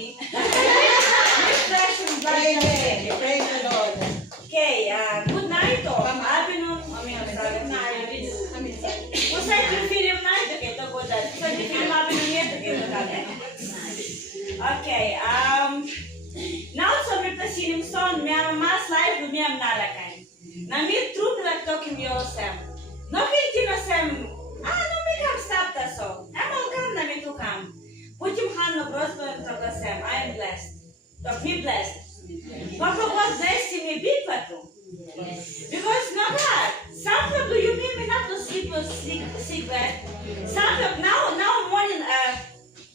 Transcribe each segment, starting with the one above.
me. Refreshing by Amen. Praise the Lord. Okay, good night or afternoon. Usai yung film na ito, ito ko dyan. Usai yung film afternoon ito, ito dyan. Okay, now so me pasinim son, me am mas life me am narakan. Na me trup na tokim yo sem. No kilti na sem. No me kam stop ta so. Am olgan na me tu kam. Putim han no brosbo to ga sem. I am blessed. To be blessed. Papa was blessing me big patu. Because no God, sometimes do you mean me not to sleep or sick bed? Sometimes now morning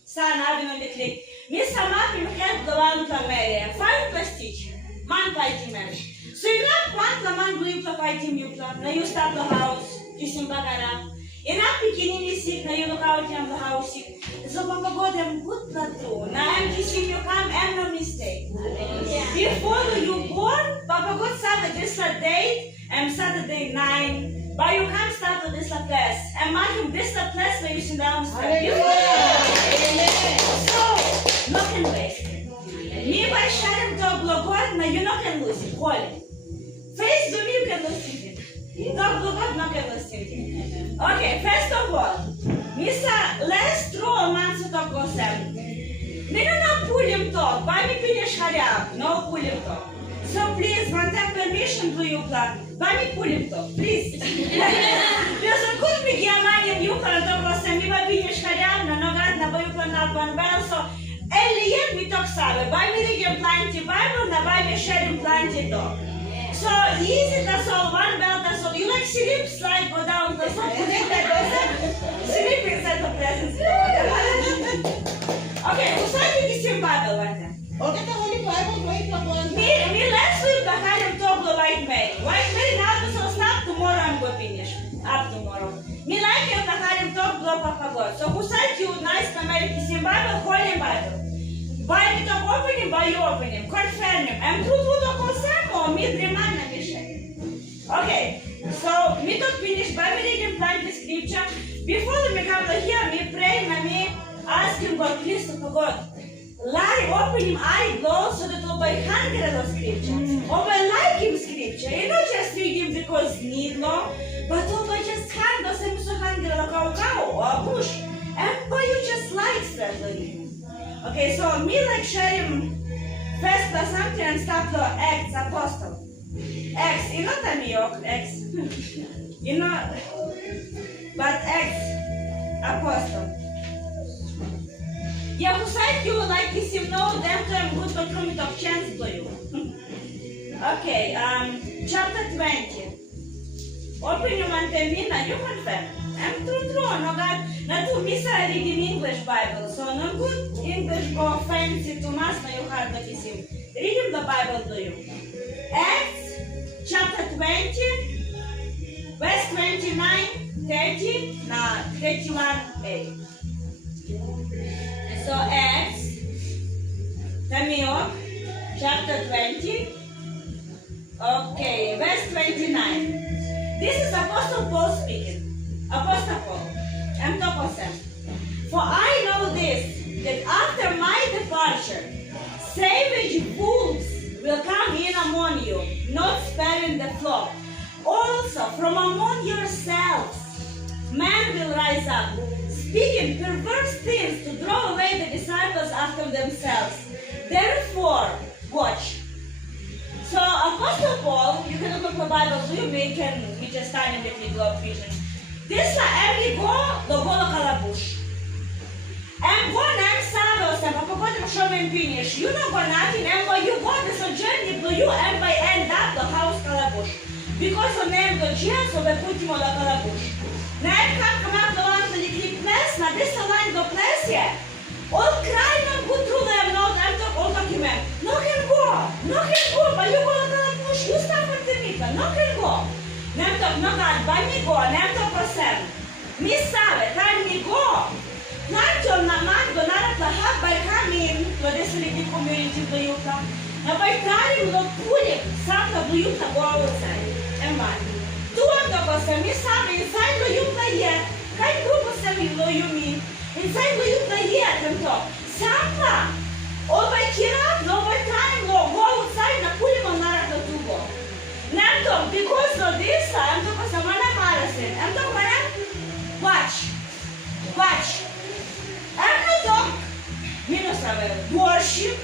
sun having on the click. Me sama me help the one to marry. 5 plus teach. Man fighting man. So you not want the man do you fighting you plan. Now you start the house, you sim bagara. You not beginning sick, now you look out in the house sick. So Papa God them good blood too. Now I'm kissing you come and no mistake. Before you born, Papa God started this date and Saturday 9. But you can't start with this place. And mark him this place where you sit down. So nothing waste. Me by sharing dog God, now you not can lose it. Call it. Face to me you can lose it. Dog God not can lose it. Okay, first of all, Misa, let's throw a man to talk on them. Me not pull him talk, but me finish hurry up. No pull him talk. So please, want that permission to you plan. But me pull him talk, please. Because I could be here money you can talk on them. Me but finish hurry up. No God, no you plan up one bell. So Elliot we talk sabe. By me they get plenty Bible, na by me sharing plenty talk. So easy, that's all, one bell, that's all. You like sleep, slide, go down, that's all. Sleep inside the presence. Okay, who's like this in Bible, Vanta? Olgeta, Holy Bible, wait for one. Me, let's sleep the kind of top of White Mary. White Mary now, so stop tomorrow, I'm going to finish. Up tomorrow. Me like you the kind of top of Papa God. So who's like you, nice American in Bible, Holy Bible. By me talk open him, by you open him, confirm him. And true to concern or me remind me share. Okay, so me talk finish by me reading plenty scripture. Before we come here, me pray and me ask him God, please to God. Lie, open him eye blow so that we'll buy hundreds of scripture. Or by like him scripture. You not just read him because need no, but we'll buy just hundreds and so hundred of cow or bush. And by you just like spread. Okay, so me like sharing first plus something and start the Acts Apostle. Acts, you know the New York Acts. You know, but Acts Apostle. Yeah, who said you like if you know them to I'm good but come of chance to you. Okay, chapter 20. Open your mantemina, you confirm. I'm true, no God. Not to miss I read in English Bible, so no good English go fancy to mass na you have the him. Read him the Bible to you. Acts chapter 20, verse 29, 30, 31a. So Acts, chapter 20, okay, verse 29. This is Apostle Paul speaking. Apostle Paul, I'm talking. For I know this, that after my departure, savage wolves will come in among you, not sparing the flock. Also, from among yourselves, men will rise up, speaking perverse things to draw away the disciples after themselves. Therefore, watch. So, Apostle Paul, you can look at the Bible, so we just stand in the middle of vision. This la every go do golo kalabush. And go and saddle and Papa God will show me finish. You know go nothing and go you go this journey do you and by end up the house kalabush. Because the name the Jesus of the Putimo la kalabush. Now I can't come up the one to the click place, now this line the place here. All cry no good through them, no I'm talk all document. No can go, but you go la kalabush, you stop at the meter, no can go. Nemtok nogat banigo, nemtok prosem. Mi sabe, kan mi go. Nanto na man do narat lahat by kamin to this little community do yuka. Na by tarim do pulik sakta do yuka go outside. Eman. Tuan do prosem mi sabe inside do yuka ye. Kai do prosem do yumi. Inside do yuka ye temtok. Sakta. All worship,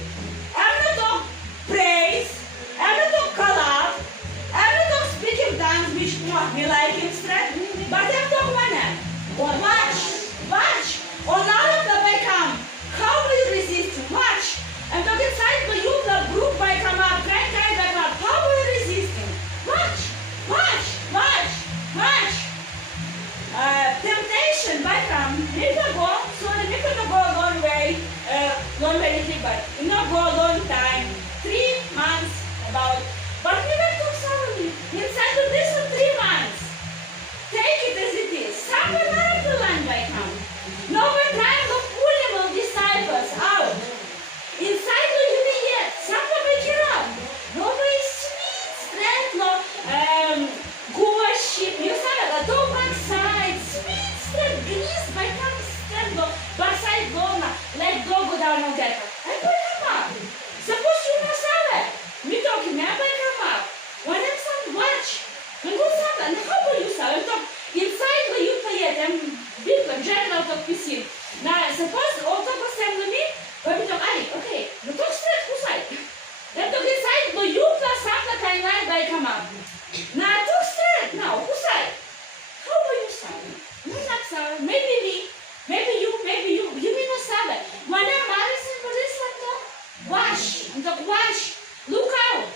I'm not talk praise, I'm not talk collab, I'm not talk speaking tongues, which me like instead, but I'm talk one. Watch. On all of them I come. How will you resist? Watch. I'm talking inside the youth group by come up, kind by come up. How will you resist him? Watch. Temptation by come. Never go. So the people don't go a long way, but not go a long time. 3 months about. But we were too sorry. Inside of this for 3 months. Take it as it is. Somewhere not to land by come. No we're trying to pull him of disciples out. Inside of you yet. Somewhere make it up. No way sweet, strength, worship. You said it. Don't backside. Sweet, strength, grease by come stand backside gonna. Let go down olgeta. And by come up. Suppose you know Sarah. Me talking me by come up. When I'm some watch. And go Sarah. And how will you Sarah? Inside the you yet. I'm big general of PC. Now suppose all talk assembly. But we talk okay. No talk straight who side. Then talk inside the you plus something timeline by come up. Now talk straight. Now who side? How will you Sarah? No not Sarah. Maybe me. Maybe you. You mean no Sarah. When I'm Madison for this one talk. Watch. Look out.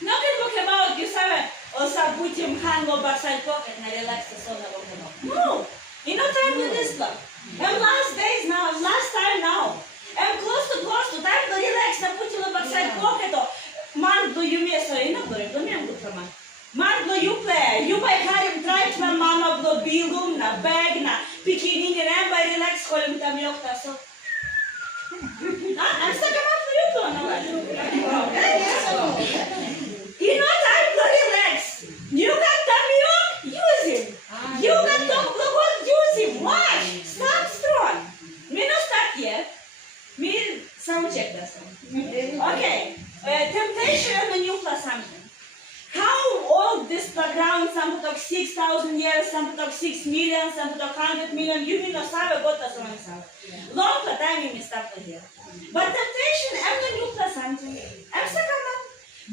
Not can talk about you Sarah. Or some put him hand go backside pocket and relax the soul of the no. You know time to this club. And last days now, last time now. I'm close to time to relax and put you in backside pocket or man do you miss or you know do me good from man do you play. You by carry try to mama do bilum na bag na bikini and by relax call him tam yok so. I'm stuck about for you to know. You know time to relax. You got tam yok, use him. You got talk the use him. Watch. Start strong. Me no start yet. Me sound check that one. Okay. Temptation and the new plus something. How old this background? Some talk 6,000 years, some talk 6 million, some talk 100 million. You mean no sabe what that's one sabe. Long time you start here. But temptation and the new plus something. I'm stuck up.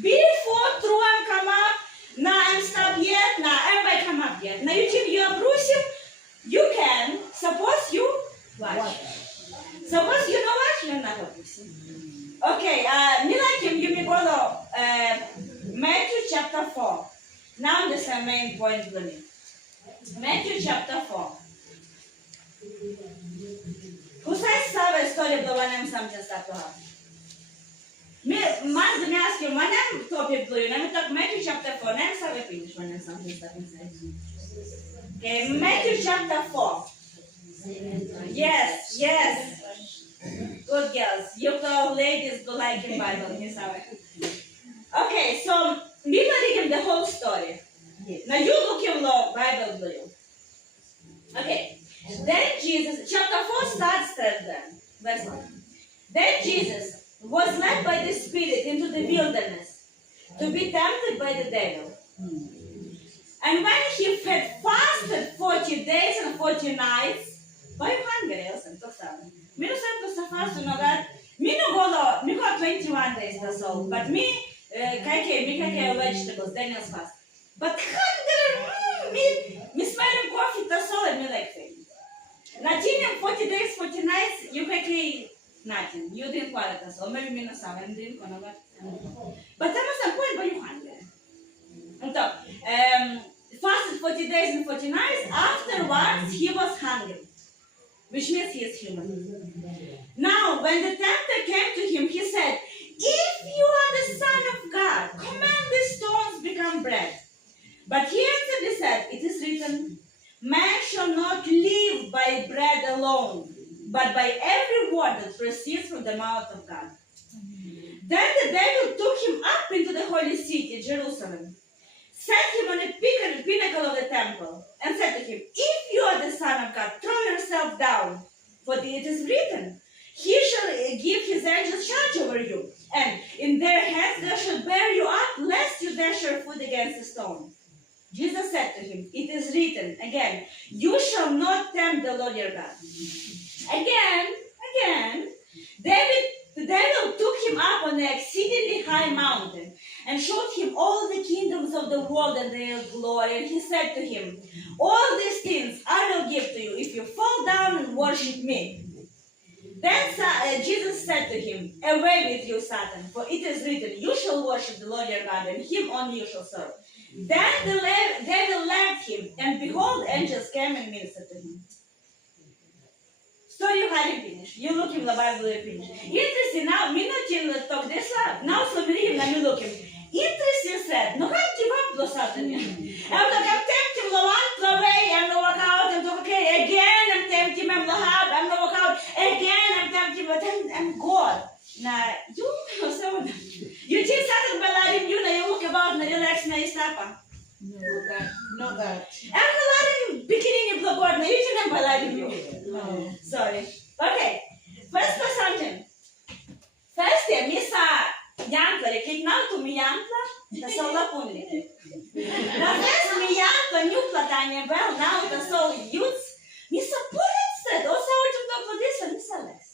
Before traim come up. Now I'm stop yet. Now everybody come up yet. Now you keep your bruising. You can. Suppose you watch. Suppose you know what? You're not bruising. Okay. Me like him. You may go to Matthew chapter 4. Now this is the main point for me. Matthew chapter 4. Who says the story of the one I'm something start to have? Me ask you, when I'm topic blue, let me talk Matthew chapter 4. Let me start with finish when I'm something stuff inside. Okay, Matthew chapter 4. Yes. Good girls. You ladies do like in Bible. Okay, so we will read him the whole story. Now you look him the Bible blue. Okay. Then Jesus, chapter 4 starts then. Verse 1. Then Jesus was led by the Spirit into the wilderness to be tempted by the devil. And when he had fasted 40 days and 40 nights, why you hungry? Me no said to fast to know that. Me no go 21 days that's all. But me kake vegetables, Daniel's fast. But hungry, me smelling coffee that's all and me like thing. Nothing 40 days, 40 nights, you kake nothing. You drink water that's all. Maybe me no sabe, drink one of that. But there was a point where you hungry. And so, fasted 40 days and 40 nights. Afterwards, he was hungry, which means he is human. Now, when the tempter came to him, he said, "If you are the Son of God, command these stones become bread." But he answered and said, "It is written, man shall not live by bread alone, but by every word that proceeds from the mouth of God." Then the devil took him up into the holy city, Jerusalem, set him on a pinnacle of the temple, and said to him, "If you are the Son of God, throw yourself down, for it is written, He shall give His angels charge over you, and in their hands they shall bear you up, lest you dash your foot against a stone." Jesus said to him, "It is written," again, "You shall not tempt the Lord your God." Again, they of the world and their glory. And he said to him, all these things I will give to you if you fall down and worship me. Then Jesus said to him, away with you, Satan, for it is written, you shall worship the Lord your God, and him only you shall serve. Then the devil left him, and behold, angels came and ministered to him. Story hari finish. You look in the Bible, you finish. Interesting, now, me not in the talk this up. Now, so many now you look him. Interesting said, no, can't give up the Satan. I'm tempting the one, the way, I'm no walk out, and okay, again, I'm tempting, I'm the hub, I'm no walk out, again, I'm tempting, but I'm God. Now, you think Satan balarim you, now you look about, now relax, now you stop. No, that. I'm balarim, beginning of the board, now you think I'm balarim you. No. Sorry. Okay. First for something. First, misa Yankla, like now to me Yankla, the solar pony. Now, first me Yankla, new platania, well, now the soul youths, Misa Pulitstead, also out of talk for this and Misa less.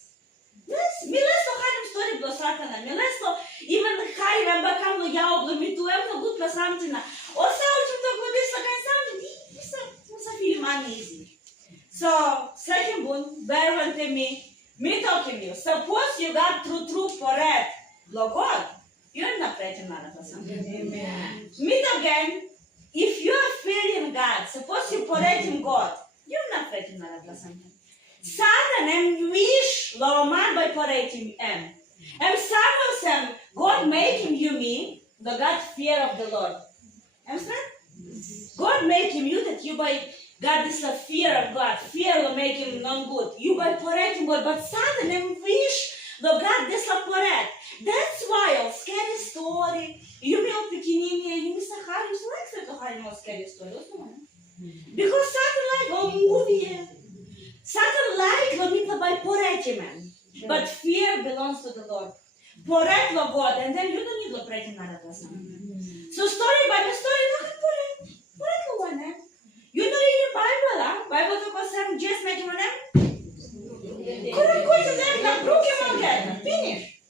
Yes, me less to hide story blosatana, me less to even high and become the yaw, me to have a good plasantina. Also out of talk for this against something, Misa feel uneasy. So, second one, bear unto me talking you. Suppose you got true poret, lo God, you're not pretty mad for something. Amen. Meet again, if you are fearing God, suppose you poret in God, you're not pretty mad for something. Satan and wish lo man by poreting him. And some God making you me, the God fear of the Lord. Understand? God making you that you by God is a fear of God. Fear will make him non-good. You by poreting God, but Satan and wish the God disaporet. That's why scary story. You may have pequenininha, you miss a hard, you like to hide more scary story. Because Satan like a movie. Satan like the means by poreting man. But fear belongs to the Lord. Poret lo God, and then you don't need to pray in another person. So story by the story, no poret. Poret lo one, eh? You know in your Bible, Bible to cause some just make him them. Couldn't go to them, not broke him again. Finish.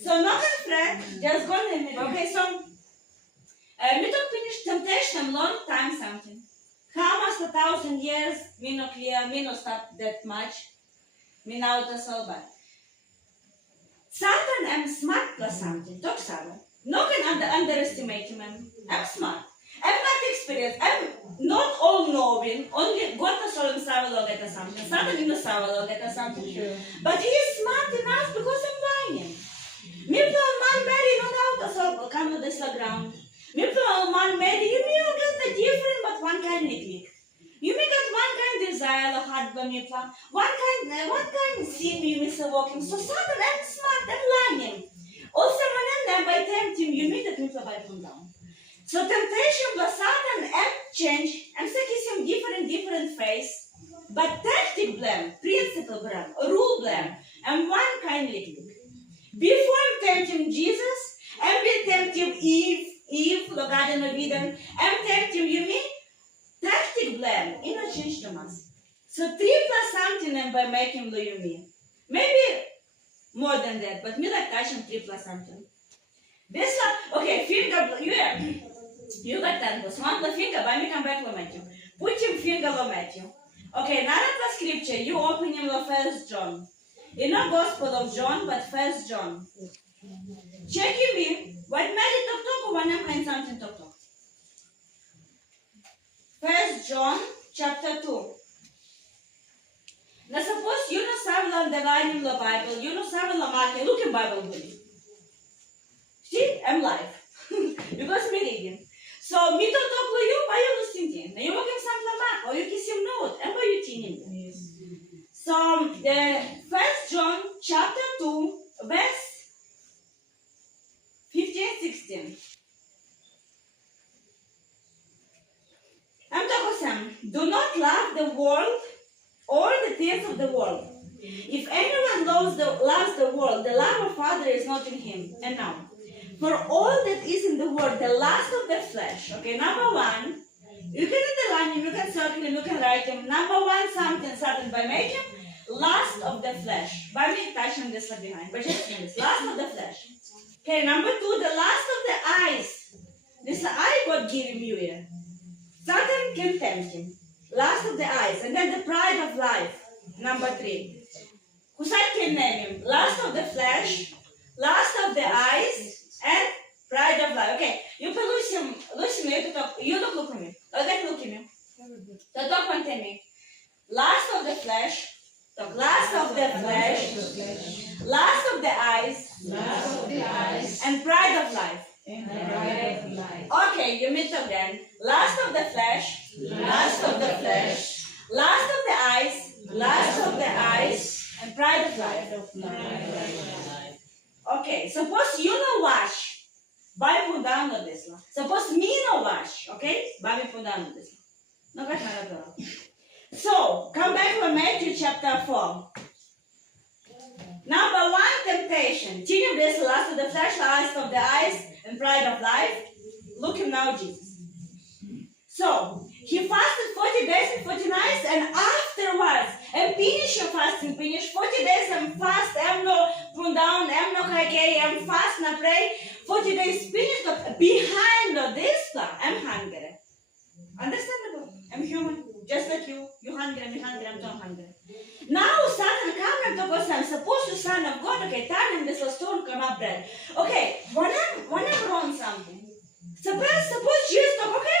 So not a friend, just go in it. Okay, so we don't finish temptation long time something. How much 1,000 years, me no clear, me no stop that much. Me now the soul bad. Satan am smart plus something. Talk Satan. No can underestimate him. I'm smart. I'm not experienced. I'm not all knowing. Only God has all himself olgeta something. Satan in the olgeta something. But he is smart enough because I'm lying. Me plan man marry not out of so come to this ground. Me plan man marry you may get the different but one kind of you may get one kind desire the heart by me plan. One kind sin you miss a walking. So Satan I'm smart, I'm lying. Also when by tempting you meet the people by come down. So temptation plus Satan and change, I'm saying some different face, but tactic blame, principle blame, rule blame, and one kind little. Before I'm tempting Jesus, I'm be tempting Eve, the Garden of Eden, I'm tempting you me, tactic blame, you know change the mass. So 3 plus something and by making blue you me. Maybe more than that, but me like touching 3 plus something. This one, okay, finger, you got that was one the finger, but me come back to Matthew. Put your finger on Matthew. Okay, now that the scripture, you open him the 1 John. In not Gospel of John, but 1 John. Check him in. What Mary talk when I'm going something talk. 1 John chapter 2. Now suppose you know Samuel and the line in the Bible, you know Samuel the market, look in Bible with me. See, I'm live. Because me reading. So me don't talk to you, but you listening. Now you look in some mark, or you kiss him note, and what you teaching. Yes. So the 1 John chapter 2, verse 15-16. I'm talking some. Do not love the world or the things of the world. If anyone loves the world, the love of Father is not in him. And now, for all that is in the world, the lust of the flesh. Okay, number one, you can underline him, you can circle him, you can write him. Number one, something by making lust of the flesh. By me touching this behind, but just this lust of the flesh. Okay, number two, the lust of the eyes. This is I God giving you here. Satan can tempt him. Lust of the eyes, and then the pride of life. Number 3. Hussein can name him. Lust of the flesh, lust of the eyes, and pride of life. Okay, you can listen me to talk. You don't look at me. Okay, look at me. So talk one to me. Lust of the flesh, talk. Lust of the flesh, lust of the eyes, and pride of life. Okay, you meet again. Lust of the flesh, lust of the flesh, lust of the eyes, and pride of life. Okay, suppose you no wash, vai put down on this one. Suppose me no wash, okay? Vai put down on this one. No, that's not at all. So, come back to Matthew chapter 4. Number 1, temptation. Teaching this lust of the flesh, lust of the eyes, and pride of life. Look him now, Jesus. So, he fasted 40 days and 40 nights, and afterwards, and finish your fasting, finish 40 days and fast, am no put down, am no kake, am fast, na pray, 40 days finish, behind this plan, I'm hungry. Understandable? I'm human, just like you. You hungry, I'm hungry, I'm not hungry. Now Satan come and talk us, I'm supposed to son of God, okay, turn him this stone, come up bread. Okay, when I'm wrong something, suppose Jesus talk, okay,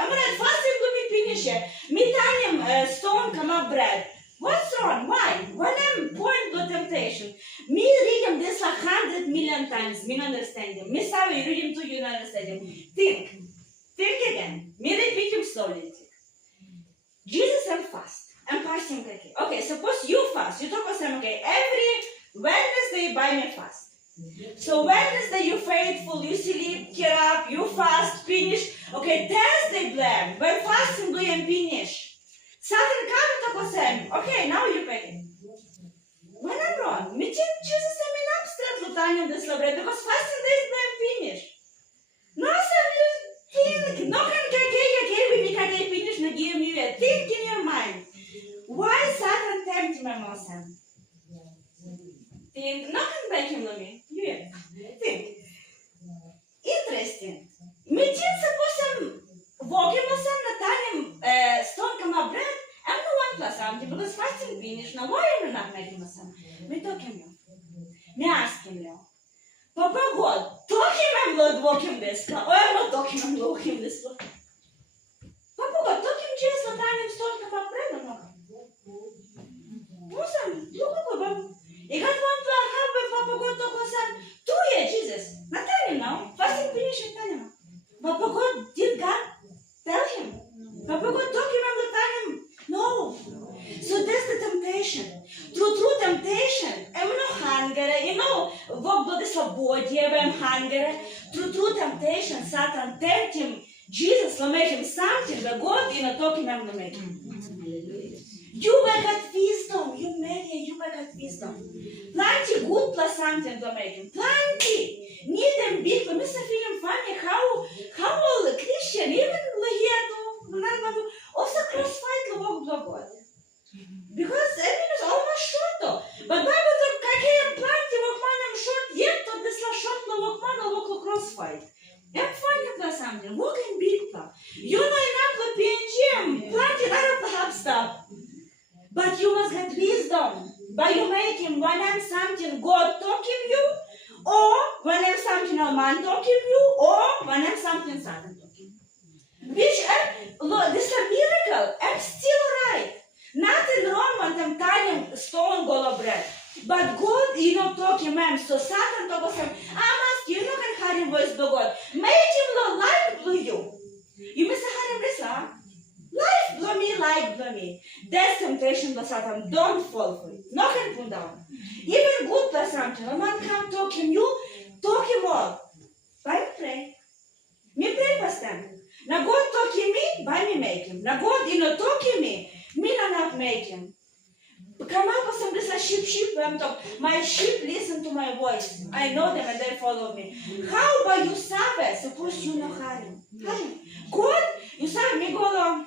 I'm right, fasting to be finished here. Me turn him stone, come up bread. What's wrong? Why? When I'm point to temptation, me read him this 100 million times, me not understand him. Me sorry, read him to you not understand him. Think again. Me repeat him slowly. Jesus and fast. I'm fasting, okay. Okay, suppose you fast. You talk about okay. Every Wednesday by me fast. So Wednesday you faithful, you sleep, get up, you fast, finish. Okay, Thursday blame. When fasting do and finish. Satan come to talk okay, now you pay. When I'm wrong, me Jesus I mean abstract lutanium this bread because fasting days blame finish. No, sir, think. No can we make finish na give you a think in your mind. Why Satan tempt my mom? Think, nothing back him to me. You think. Interesting. Me suppose I'm walking with some Natanium stone come up bread. I'm the 1 plus something because fasting finish. Now why are you not making my son? Me talking you. Me asking you. Papa God, talking I'm Lord walking this. Or I'm not talking I'm walking this. Papa God, talking Jesus Natanium stone come up bread or not? Listen, look at Papa. You got 1 plus half by Papa God talk with son. 2 years, Jesus. Not tell him now. Fasting finish and tell him. Papa God, did God tell him? Papa God talk him and tell him. No. So that's the temptation. True temptation. I'm not hungry. You know, what do the свободе, I'm hungry. True temptation. Satan tempt him. Jesus will make him something that God in a talking him to make him. You got wisdom. You Mary, you got wisdom. Plenty good plus something to make him. Plenty. Need them big. But Mr. Feeling funny how all the Christian, even here to also crossfight the walk of God. Because everything is almost short though. But Bible says, какие plenty walkman I'm short yet to this short the walkman or walk crossfight. I'm funny plus something. Walk in big plus. You know enough the PNG. Plenty other have stuff. But you must get wisdom by you making when I'm something God talking you, or when I'm something a man talking you, or when I'm something Satan talking. Which Lord, this is a miracle. I'm still right. Nothing wrong when I'm telling stone goal of bread. But God, you know, talking man. So Satan talks him. I'm asking you, not can hurry voice to God. Make him no life blow you. You must hurry this, huh? Life blow me, life blow me. That's temptation to Satan. Don't fall for it. No can put down. Even good plus something. A man come talk him, you talk him all. By me pray. Me pray past them. Now God talking me, by me make him. Now God, you know, talking me not make him. Come up with some this sheep, I'm talking. My sheep listen to my voice. I know them and they follow me. How about you suffer? Suppose you know Harim. God, you suffer me go along.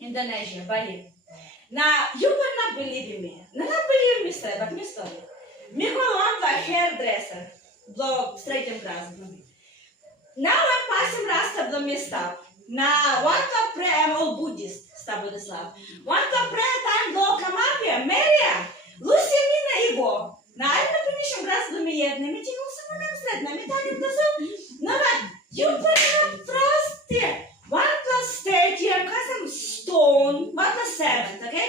Indonesia, Bali. Now, you will not believe in me. Not believe me, sir, but me story. Me go on like hairdresser. Blow straight and grass. Now I'm passing rasta do me stuff. Now, one to pray, I'm all Buddhist, stuff with Slav. One to pray time do come up here, Maria, Lucy Mina Igo. Now I'm not finishing grass do me yet, Nemi Tino Simonem Sred, Nemi Tanim Tasu. No, but you put up trust here. One plus state here, custom stone, one plus 7, okay?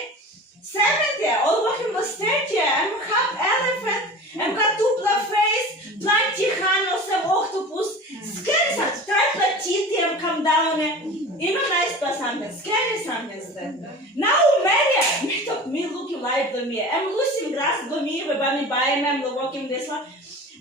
70, all walking the state here, I'm half elephant, I'm got two face, plantihanos, and octopus. Scary something, try platitium come down, even nice to something, scary something. Now, Maria, me looking like the me, I'm losing grass to me, but me buying, I'm walking this one.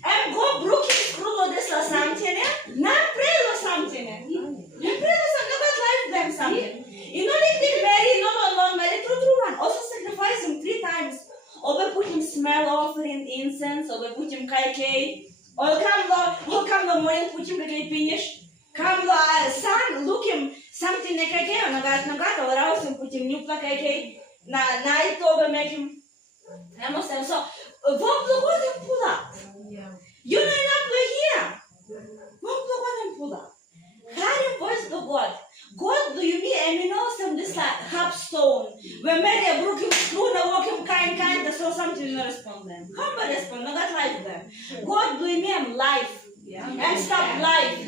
I'm go brooking screw this or something, not pray or something. You pray or something about life, them something. You know, they marry, no, marry, true one. Also sacrifice him 3 times. Or we put him smell offering, incense, or we put him kaikei. Or come the morning, put him the finish. Come the sun, look him something like kaikei, or nagat, or else him put him new kaikei. Night over make him. I must have so. What the him pull up? You may not be here. What the him pull up? Harry voice to God. God, do you mean, and you know some this like half stone. When Mary broke him screw, now walk him kind, so something you respond them. How about respond? No, that like them. God, do you mean life? And stop life.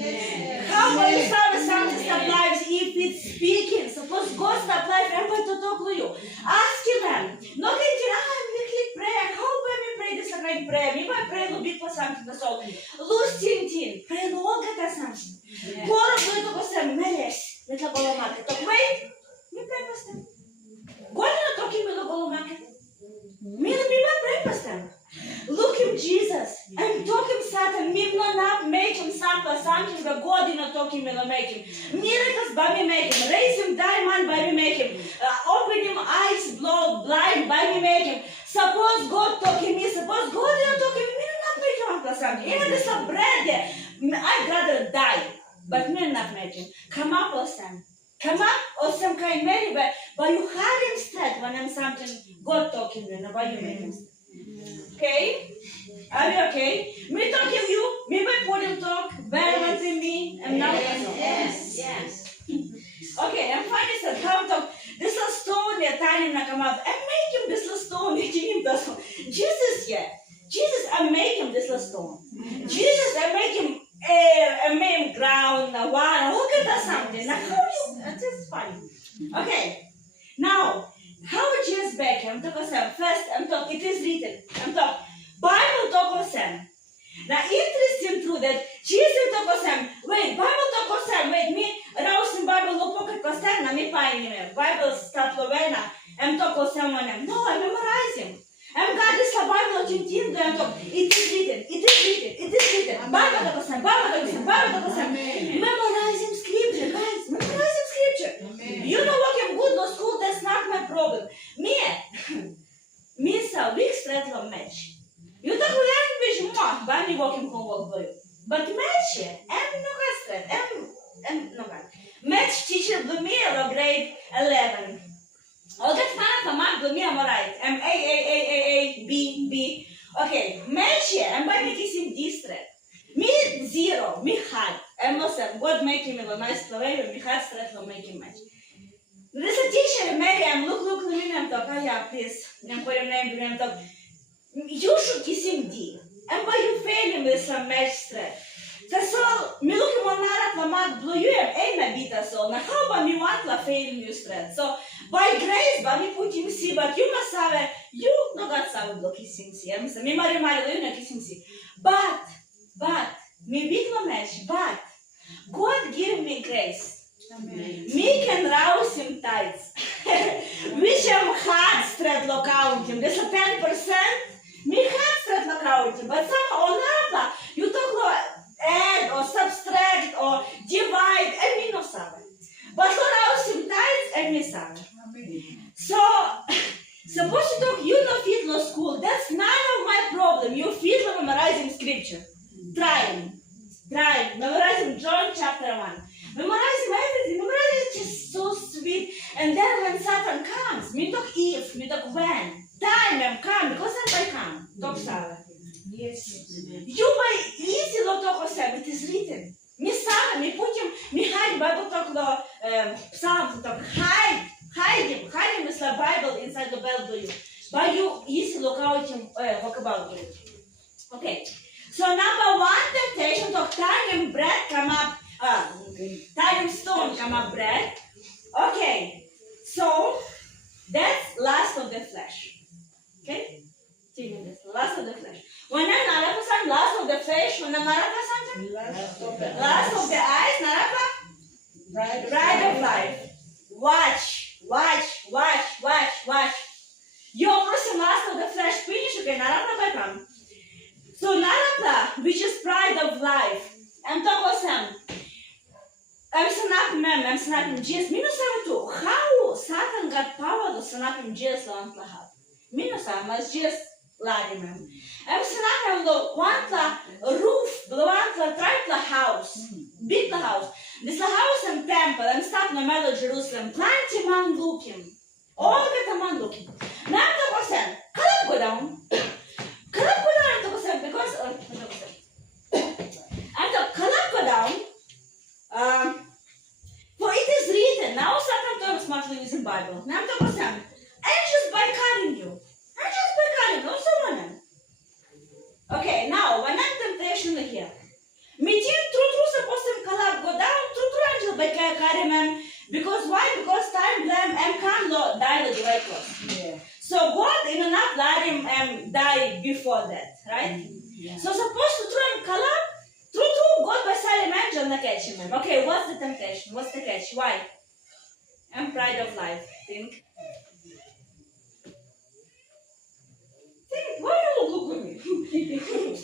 How will you stop something stop lives if it's speaking? Suppose God stop life, I'm going to talk to you. Ask them. No, can you click prayer? How will we pray this like prayer? Maybe I pray a bit for something that's all. Lose tin. Pray no olgeta something. God will to go some marriage. Little ball market. Wait. Me breakfast them. God not talking with the ball market. Me my breakfast them. Look him Jesus. I'm talking Satan. Me not make him something that God did not talking me not make him. Miracles by me make him. Raise him diamond by me make him. Open him eyes blind by me make him. Suppose God talking me. Suppose God did not talking me. Me not make him something. Even this a bread there. I'd rather die. But me not make him. Come up or some. Come up or some kind Mary, but you had him straight when I'm something God talking then about you make him. Okay? Are you okay? Me talking you, me by podium talk, very much in me, and now yes. Okay, I'm finding some how talk. This little stone they're tying him come up. I'm making this little stone, making him this one. Jesus, yeah. Jesus, I make him this little stone. Jesus, I make him ground, one, look at that something. Now, how you, that's just funny. Okay, now, how Jesus back? I'm talking first, I'm talking, it is written, I'm talking, Bible talk Sam. Now, interesting true that Jesus talk Sam. Wait, Bible talk Sam. Wait, me, Raus in Bible look pocket Sam, na me finding him. Bible start Lovena, I'm talk Sam when I'm. No, I memorize him. I'm got this Bible to I'm talk. It is written. Bible talk Sam. Memorizing scripture, guys. Memorizing scripture. Amen. You know what I'm good no school, that's not my problem. Me so weak straight of match. You talk language more, but me walking home work. But match, I'm no straight. I'm no bad. Match teacher blew me of grade 11. All that fun for mark blew me, I'm alright. I'm A, B. Okay, match, I'm by making district. Me 0, me hard. I'm also God making me a nice play, me hard straight for making match. There's a teacher, Mary, look, I'm talking, yeah, please. I'm putting your name, I'm talking. You should kiss him D. And by you failing with some match straight. That's all. Me look him on that, la mat blue, you have a bit so. Now, how about me want la failing you straight? So, by grace, but me put him C, but you must have you no got some block kissing C. I'm saying, me marry you no kissing C. But, me big no match, but God give me grace. Amen. Me can rouse him tights. Which am hard straight look out him. There's a 10%. Me hard straight look out him. But some or not, you talk about add or subtract or divide, and me no sabe. But for rouse him tights, and me sabe. So, suppose you talk, you no fit no school. That's none of my problem. You fit memorizing scripture. Traim. Memorizing John chapter 1. Memorizing everything. Memorizing is just so sweet. And then when Satan comes, me talk if, me talk when. Time I'm come, because I come. Talk Sarah. Yes. You by easy lo talk of it is written. Me lo psalms talk hiding is the Bible inside the Bible, but you easily look out talk about it. Okay, so number one temptation talk time bread come up, time stone come up bread. Okay, so that's last of the flesh. Okay, last of the flesh. When I'm not last of the flesh, when I'm not last of the eyes, not bride of life. Watch. You also last of the flesh finish again, not so narata, which is pride of life. I'm talking about I'm snapping Jesus. Minus to how Satan got power to snap him Jesus on the heart. Minus mas just lari mem. I'm snapping the one roof, the one traim house, big the house. This the house and temple. I'm stopping the middle of Jerusalem. Plenty man looking. All the man looking. Now I'm talking. Can go down? Because I'm talking. Go down. For it is written, now Satan talks much like this in Bible. Now I'm talking about angels by carrying you. No someone else. Okay, now when I'm temptation here. Meeting true supposed to go down, true angel by carrying them. Because why? Because time blame and can't die the right close. Yeah. So God in not let him die before that, right? Yeah. So supposed to try and collapse. True, God by selling angel na catch him. Okay, what's the temptation? What's the catch? Why? I'm pride of life. Think. Why you look at me?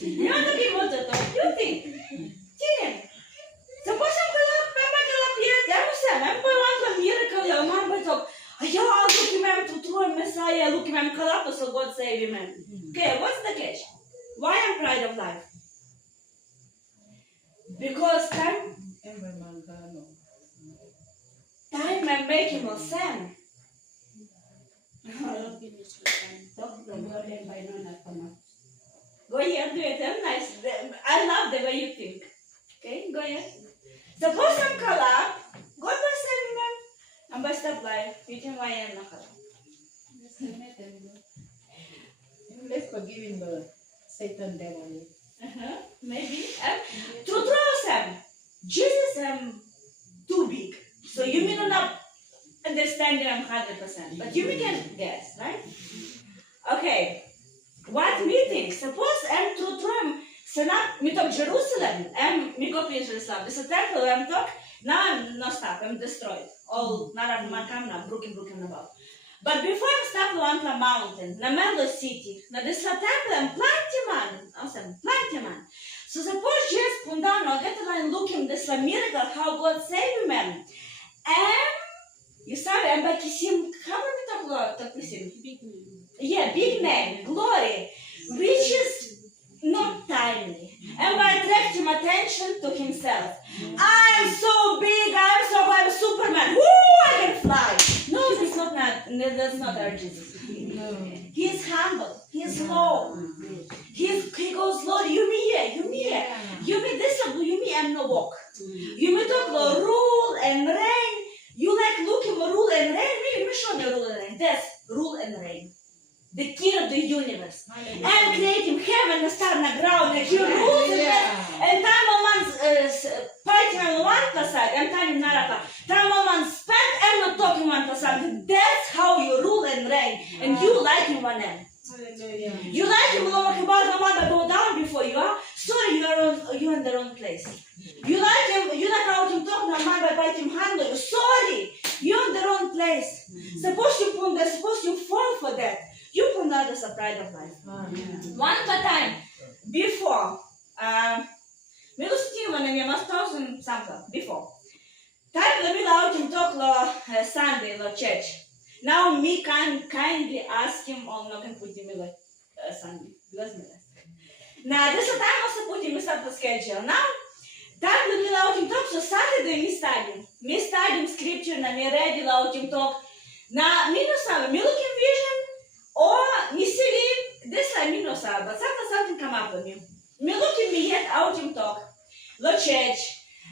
You're not talking about that. You think. Think. Suppose I'm a miracle. I'm talk. Yeah, look at to true Messiah. Look at collapse so God save him. Okay, what's the catch? Why I'm pride of life? Because time and making more sense. Go ahead, do it. I'm nice. I love the way you think. Okay, go ahead. Suppose I'm collab. God will send them. I'm best of life. You can why I'm not. Let's forgive him the Satan devil. Maybe. To throw them. Jesus too big. So you may not understand that I'm 100%. But you can guess, right? Okay. What me think? Suppose I'm to traim. Senat, me talk Jerusalem. Me go to Jerusalem. This is a temple I'm talk. Now I'm not stop. I'm destroyed. All not my camera broken about. But before I start on the mountain, na Melo city, na this temple and plenty man. So suppose Jesus put down olgeta and looking this a miracle how God saved him. And you saw him by kissing. How many talk kissing? Yeah, big name, glory, which is not tiny. And by attracting attention to himself. I'm so big, I'm Superman. Woo, I can fly. No, that's not our Jesus. No. He is humble. He is low. He goes low. You me here. You me this, you me I'm no walk. You me talk about rule and reign. You like looking for rule and reign. Me show me rule and reign. That's rule and reign. The king of the universe. And creating heaven and star on the ground. And he rules and time man's fighting on one side. And time naraka. Time man's spend and not talking one side. That's how you rule and reign. And you like him one end. You like him about go down before you are. Sorry, you're in the wrong place. You like him, you like how him talk no man by him handle you. Sorry, you're in the wrong place. Suppose you fall for that. You put not as a pride of life. One time before, we was still when we must 1,000 something before. Time the middle out him talk Sunday church. Now me can kindly ask him or not can put him Sunday. Now this is time also put him start the schedule. Now time the middle out him talk so Saturday me studying. Me studying scripture and me ready out him talk. Now me no sabe, me looking vision. Or me see this I mean no sabe, but something come up with me. Me looking me yet out him talk. Lo church.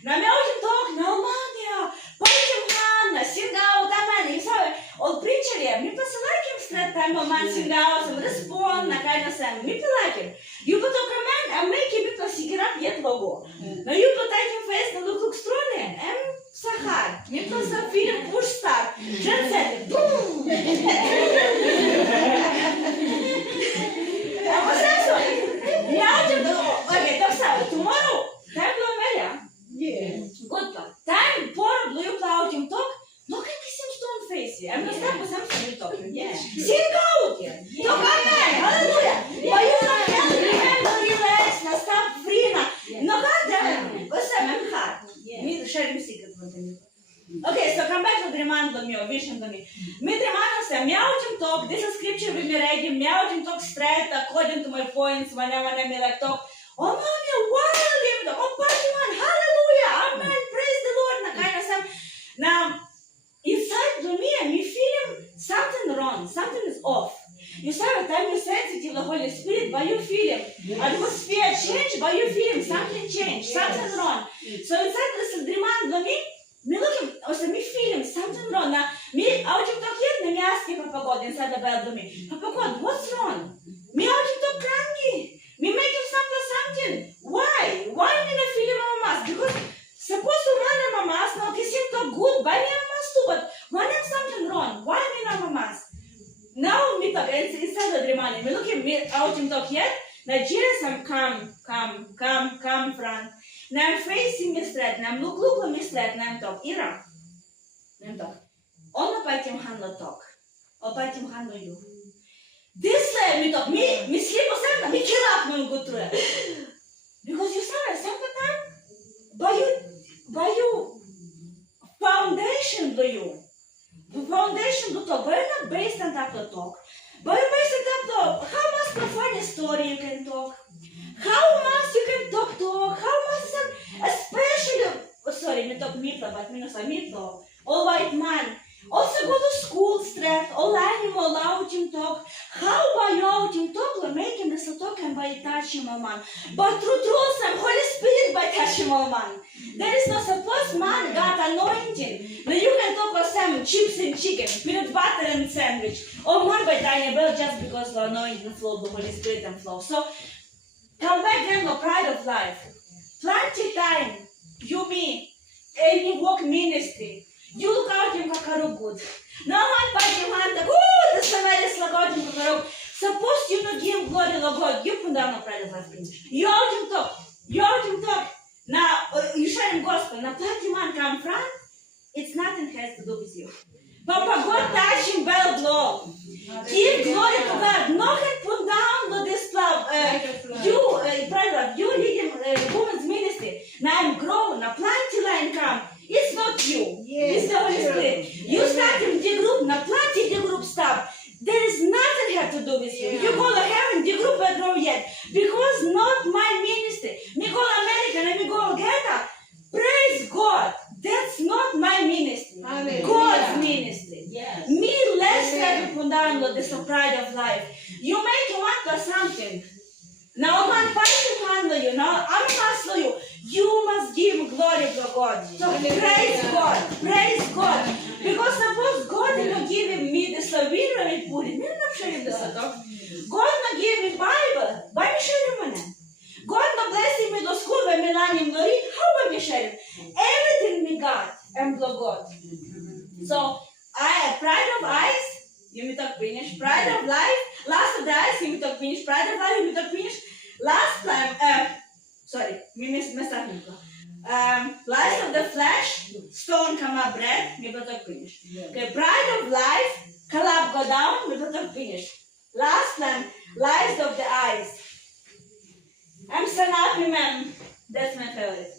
Now me out him talk, no man yeah. Потім Ганна, сінгау, та мене, і саме, от причері, ми посилаємо стрет там момент сінгау, сам респон, на кайна сем, ми пилаємо. Ю потім камен, а ми кібі посіграв є лого. Но ю потім фейс на лук сторони, сахар. Ми просто фільм пуш стар. Дженсети, бум! А посесо, м'яучим, окей, так само, tomorrow, тепло меля. Good plan. Time for blue cloud in talk. Look at this stone face. I'm not stop with something talking. Sing out. Talk amen. Hallelujah. But you can help remember relax. Now stop free now. No God damn. What's that? I'm hard. Me sharing secret with me. Okay, so come back to the remind me or vision to me. Me remind us that meowing talk. This is scripture we read. Meowing talk straight according to my points whenever I like talk. Oh, mommy, wild him. Oh, Pokemon, hallelujah. Amen. Praise the Lord. Now, inside to me, me feeling something wrong. Something is off. You say every time you're sensitive to the Holy Spirit, but you feel it. Atmosphere change, but you feel something change. Something wrong. So inside this demand to me looking, also me feeling something wrong. Now, me out of talk yet, me asking Papa God inside the bed to me. Papa God, what's wrong? Me out of talk cranky. Me making something. Why? Why me not feeling my mask? Because supposed to run my mask, now this seems so good, buy me a mask too, but when there's something wrong, why me not my mask? Now me talk, inside the dream, me looking me out in talk yet, now Jesus I'm come front. Now I'm facing me straight, now I'm look me straight, now I'm talk, Ira. I'm talk. On the patio handle talk. Or patio handle you. This me talk, me sleep or something, me kill up when go through it. Because you saw it, sometimes, by you, foundation do you. The foundation do talk, but you're not based on that to talk. But you're based on that to how much the funny story you can talk. How much you can talk, how much, especially, sorry, me talk mitla, but me no sa mitla, all white man. Also go to school straight, all animal out in talk. How by you out in talk, we're making this talk and by touching a man. But through some Holy Spirit by touching a man. There is no supposed man got anointing. Now you can talk of some chips and chicken, peanut butter and sandwich. Or more by tiny bell just because the anointing flow, the Holy Spirit and flow. So come back then the pride of life. Plenty time, you me, and you walk ministry. You look out in Kakaru good. No one by your hand, the Samari Slagot in Kakaru. Suppose you not give glory to God, you put down a pride of life finish. You out in talk. Now, you sharing gospel. Now, plenty man come front, it's nothing has to do with you. Papa God touching bell blow. Give glory to God. No can put down this love. You leading women's ministry. Now I'm grown, now plenty line come. It's not you. It's the Holy Spirit. You start in the group, now plenty the group stop. There is nothing have to do with you. You go to heaven, the group will grow yet. Because not my ministry. Me go American and me go olgeta. Praise God. That's not my ministry. God's ministry. Yes. Me less than put down the pride of life. You make want for something. Now I'm fighting to handle you. Now I'm hustle you. You must give glory to God. So praise God. Praise God. Because suppose God is not giving me the Slovenia and put it. I'm not sharing this at all. God not giving me Bible. Why me sharing it? God not blessing me to school when me learning to read. How am I sharing? Everything me got and blow God. So I pride of eyes. You may talk finish. Pride of life. Last of the eyes. You may talk finish. Pride of life. You may talk finish. Last time. Sorry. Me mess up. Last of the flesh. Stone come up bread. Me talk finish. Okay. Pride of life. Collab go down. Me talk finish. Last time. Lies of the eyes. I'm Sanapi ma'am. That's my favorite.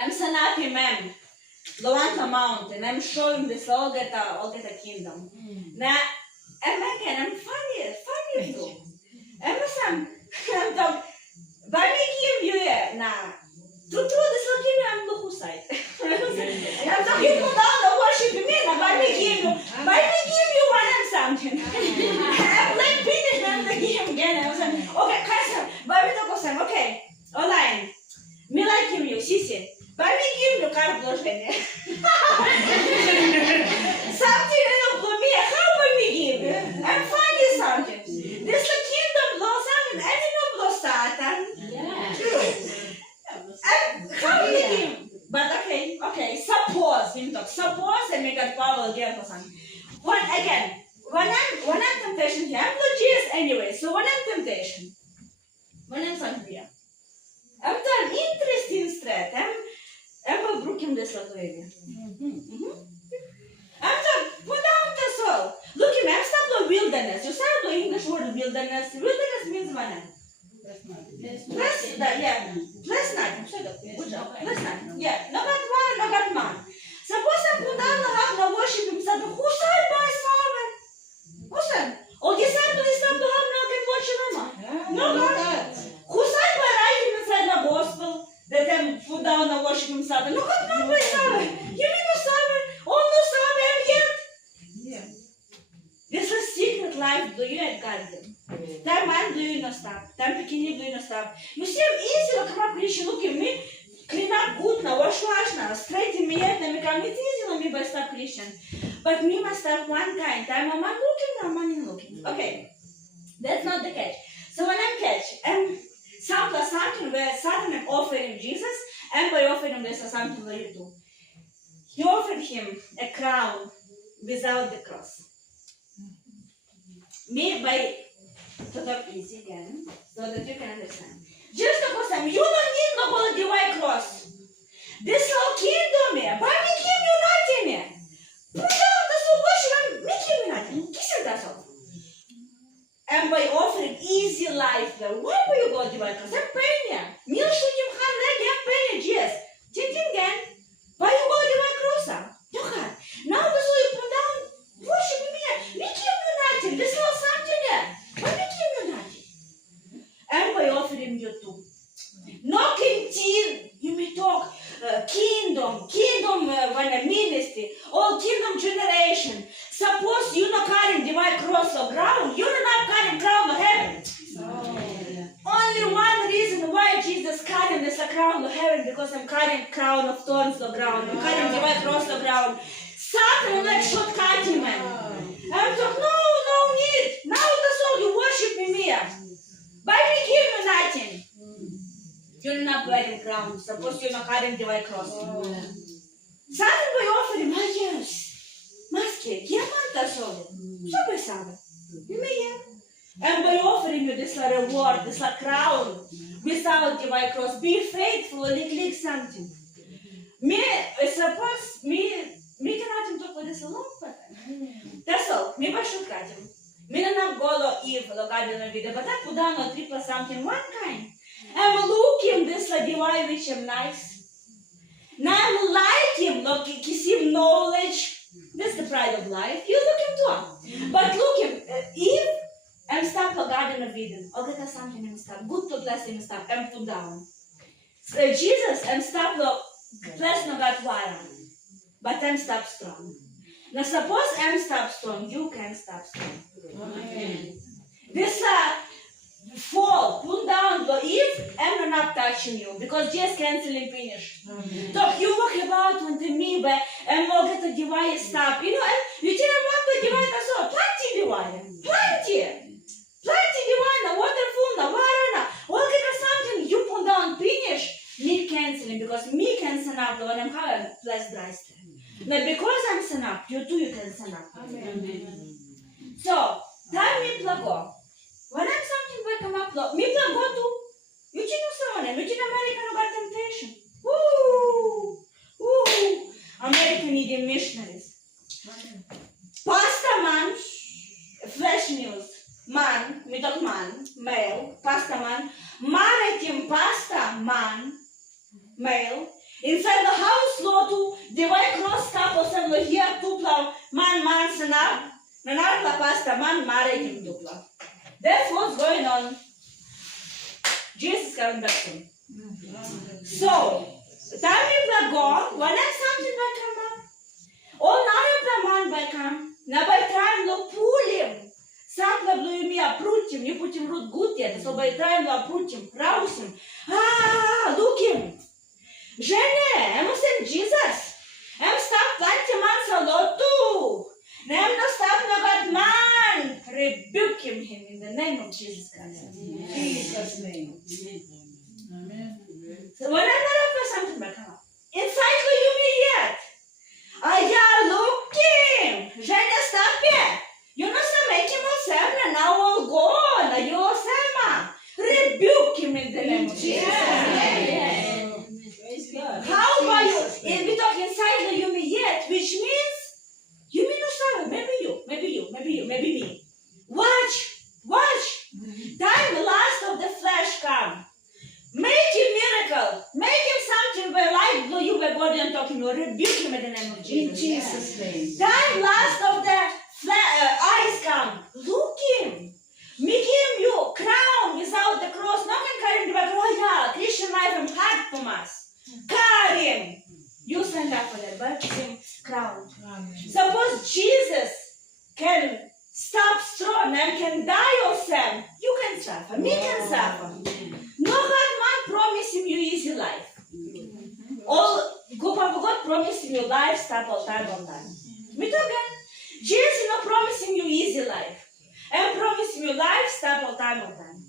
I'm Sanapi ma'am. Lowanta Mountain. I'm showing this olgeta kingdom. Now, I'm funny too. I'm talking. But me give you now. To this will give you I'm the side. I'm talking you put down the worship me. But me give you one and something. I'm like finish and I give him again. I'm saying, okay, Kassan. But we talk Sam. Okay, online. Me like him you, Sisi. But me give you card block. again for something. When I'm temptation here, I'm not Jesus anyway. So when I'm temptation, when I'm hungry, I'm done interesting threat. I'm brooking this little area. I'm done. Put down the soul. Look him. I'm stop the wilderness. You said the English word wilderness. Wilderness means mana. Plus that, yeah. Plus nothing. Good job. Plus nothing. Yeah. No got one, no got man. Suppose I put down the house, no worship him. Said, who shall buy salve? Who said? Oh, you said to stop the house, no get worship him. No God. Who said by right him inside the gospel that them put down the worship him salve? No got man buy salve. You mean no salve? Oh, no salve I'm yet. Yeah. This is secret life. Do you at garden? That man do you not stop. That bikini do you not stop. You see, I'm easy to come up Christian. Look at me. Clean up good now, wash now, straighten me yet, and become it's easy on me by stop Christian. But me must have one kind. Time a man looking, now man is looking. Okay. That's not the catch. So when I'm catch, I'm something where Satan am offering Jesus, and by offering him there's something where you do. He offered him a crown without the cross. Me by to talk easy again, so that you can understand. Just because you don't need no whole divine cross. This whole kingdom here, but me kim you nothing here. Put down the soul worship, me kim you nothing. Kiss it that's all. And by offering easy life, why will you go divine cross? I'm paying here. Me shoot him hand ready, I'm paying yes. Thinking again, why you go divine cross? You can't. Now the soul you put down, worship me here. Me kim you nothing. This whole something here. Why me kim you nothing? And by offering you too. No king, you may talk kingdom, when a ministry, all kingdom generation. Suppose you not carrying divine cross of ground, you're not carrying crown of heaven. Only one reason why Jesus carrying this crown of heaven, because I'm carrying crown of thorns of ground, I'm carrying divine cross of ground. Satan like shortcutting man. I'm talking, no need. Now that's all you worship me here. But we give you nothing. You're not wearing crown. Suppose you're not carrying divine cross. Satan by offering my yes. Maske, я мanta соло. Що би саме? You may have. And by offering you this reward, this crown, without divine cross, be faithful and click something. Suppose me cannot talk with this alone, but that's all. Me by shortcutting. Me not go if the garden of video, but I put down a triple something one kind. I'm looking this divine which am nice. Now I'm liking, look, him knowledge. That's the pride of life. You look into it. But look him, if I'm stop a garden of Eden, olgeta something and stop. Good to bless him stop. I'm put down. So Jesus, I'm stop the bless no God water. But I'm stop strong. Now suppose I'm stop strong, you can stop strong. Amen. This fall, pull down the Eve, I'm not touching you because just canceling finish. So you walk about on the me, but and we'll get the divine stop. You know, you didn't want the divine as well. Plenty divine. Plenty divine, wonderful, the water, we'll get something you pull down finish. Me canceling because me can send up the one I'm having plus dry. Now because I'm sent up, you too you can send up. Amen. So, time me plago. When I'm something back come up, me plago too. You know someone, you know American got temptation. Woo! American needing missionaries. Pastor man, flesh news. Man, me talk man, male, pastor man. Maritime pastor man, male. Inside the house, lotu, divine cross couple, some here, tupla, man, senap, nanarla pasta, man, maritime tupla. That's what's going on. Jesus coming back soon. So, time is gone, when I something by come up, all now man by come, now by time look pull him. Some blew me uproot him, you put him root good yet, so by time to uproot him, rouse him. Look him. Жене, I'm saying Jesus. I'm stop plenty months a lot too. I'm not stop no God man. Rebuke him in the name of Jesus Christ. In Jesus' name. Amen. So when I'm not up something back up. Inside you me yet. I am looking. talking, you rebuke him in the name of In Jesus. Jesus' name. Time last of the eyes come. Look him. Me give you crown without the cross. No can carry him to the oh yeah, Christian life and hard from us. Carry him. You stand up for that baptism crown. Amen. Suppose Jesus can stop strong and can die yourself. You can suffer. Me can suffer. No God man promising you easy life. All God promising you life, start all time on time. Me too again. Jesus is not promising you easy life. I'm promising you life, start all time on time.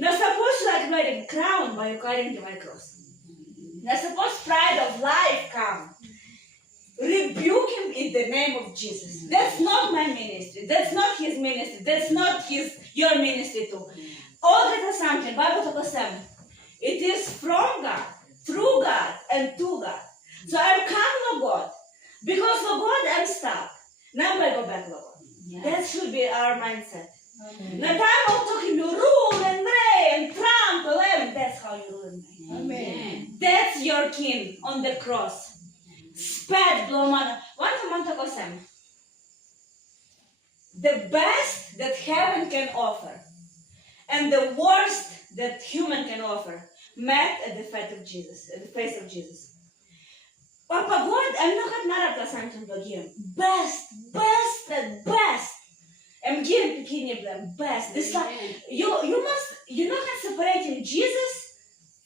Now suppose you like wearing crown while you're carrying the white cross. Now suppose pride of life come. Rebuke him in the name of Jesus. That's not my ministry. That's not his ministry. That's not your ministry too. Olgeta something, Bible talks about it is from God, through God, and to God. So I'm coming to God. Because of God I'm stuck. Now I go back to God. That should be our mindset. Now time of talking you rule and reign and trample and that's how you rule and reign. Amen. That's your king on the cross. Spat blomana. One to Sam. The best that heaven can offer and the worst that human can offer met at the feet of Jesus, at the face of Jesus. Papa God, I'm not going to narrate something to him. Best, and best. I'm giving bikini them best. This like you're not separating Jesus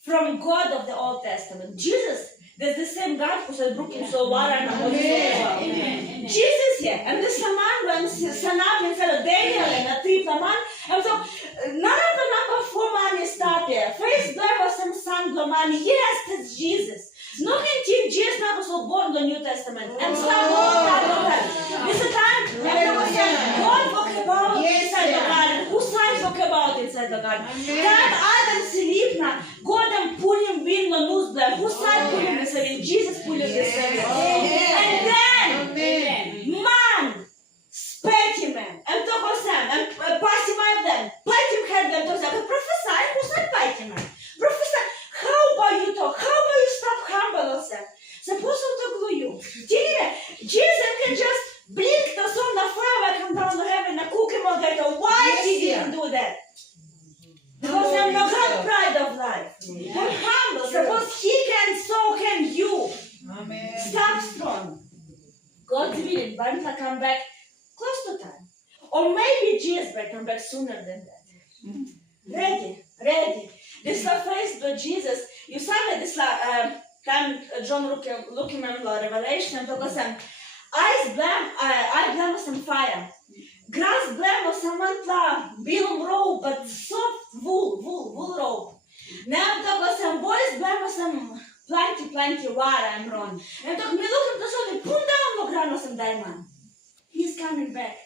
from God of the Old Testament. Jesus, there's the same God who said, "Brook him so water and Amen. Jesus, yeah, and the Saman when Sanap instead of Daniel and a triple man, and so none of the number 4 man is stop here. Face there was some son man. Yes, that's Jesus. No can teach Jesus not was born in the New Testament. And stop all that. This is time and there was God talk about inside the garden. Who side talk about inside the garden? God Adam Silipna, God and pulling wind on news blame. Who side pulling the seven? Jesus pulling the seven. And then man spake him and talk of them and pass him up them. Bite him head them to them. Prophesy, who said bite him? Prophesy. How about you talk? How about you stop humble yourself? Suppose to glue you. Jesus can just blink the sun, the fire come down to heaven and cook him all that. Why he didn't do that? Because I'm not got pride of life. I'm humble. Suppose he can, so can you. Amen. Stop strong. God's willing, but I come back close to time. Or maybe Jesus will come back sooner than that. Ready. This face to Jesus. You saw that this time John looking at the Revelation and talk about I blame some fire. Grass blame someone bill robe, but soft wool robe. Now talk about some boys blame some plenty water and run. And talk me look at the sun, put down the ground some diamond. He's coming back.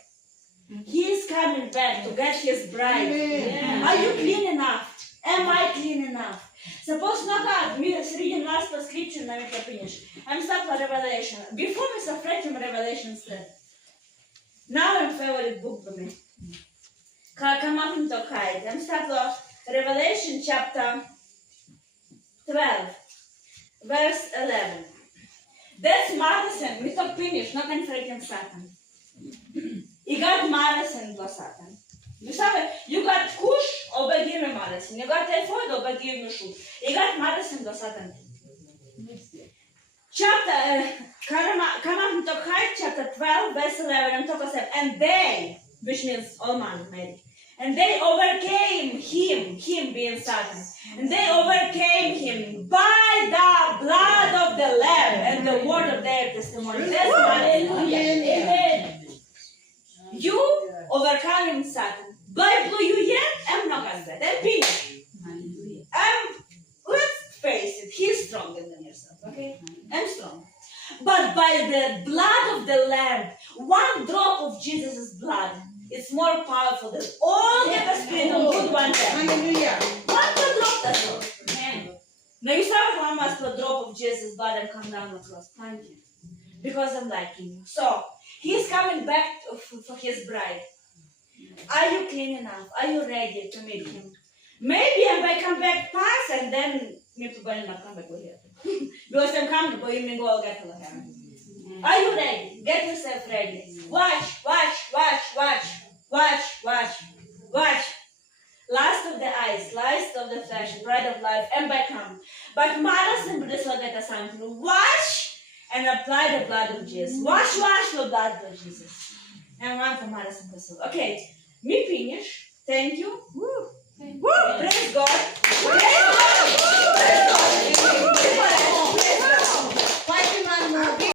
He is coming back to get his bride. Amen. Are you clean enough? Am I clean enough? Suppose not God, we are reading last scripture, now we can finish. I'm stuck for Revelation. Before we separate from Revelation instead. Now I'm favorite book for me. Come up into hide. I'm stuck for Revelation chapter 12, verse 11. That's Madison. We talk finish, not in freaking Satan. You got Madison plus Satan. You got Kush, obey give me Madison. You got Ephod, obey give me Shu. You got Madison plus Satan. Chapter, come up into hide, chapter 12, verse 11, and talk about and they, which means all man made, and they overcame him being Satan, and they overcame him by the blood of the Lamb and the word of their testimony. That's Hallelujah. Amen. You overcoming Satan. Bible you yet? I'm not gonna say that. Finish. Let's face it, he's stronger than yourself, okay? I'm strong. But by the blood of the Lamb, one drop of Jesus' blood is more powerful than all the spirit of good one there. Hallelujah. One drop, that's all. Now you saw how much a drop of Jesus' blood and come down the cross. Thank you. Because I'm liking you. So, he's coming back for his bride. Are you clean enough? Are you ready to meet him? Maybe I might come back past and then Me to burn up come back here. Because I'm coming, but you may go get to the heaven. Are you ready? Get yourself ready. Watch, watch, watch, watch, watch, watch, watch. Last of the eyes, last of the flesh, bread of life, and by come. But Mara simply get a sign to wash and apply the blood of Jesus. Wash, wash the blood of Jesus. And one for Mara simply. Okay, me finish. Thank you. Woo. Woo. Praise God.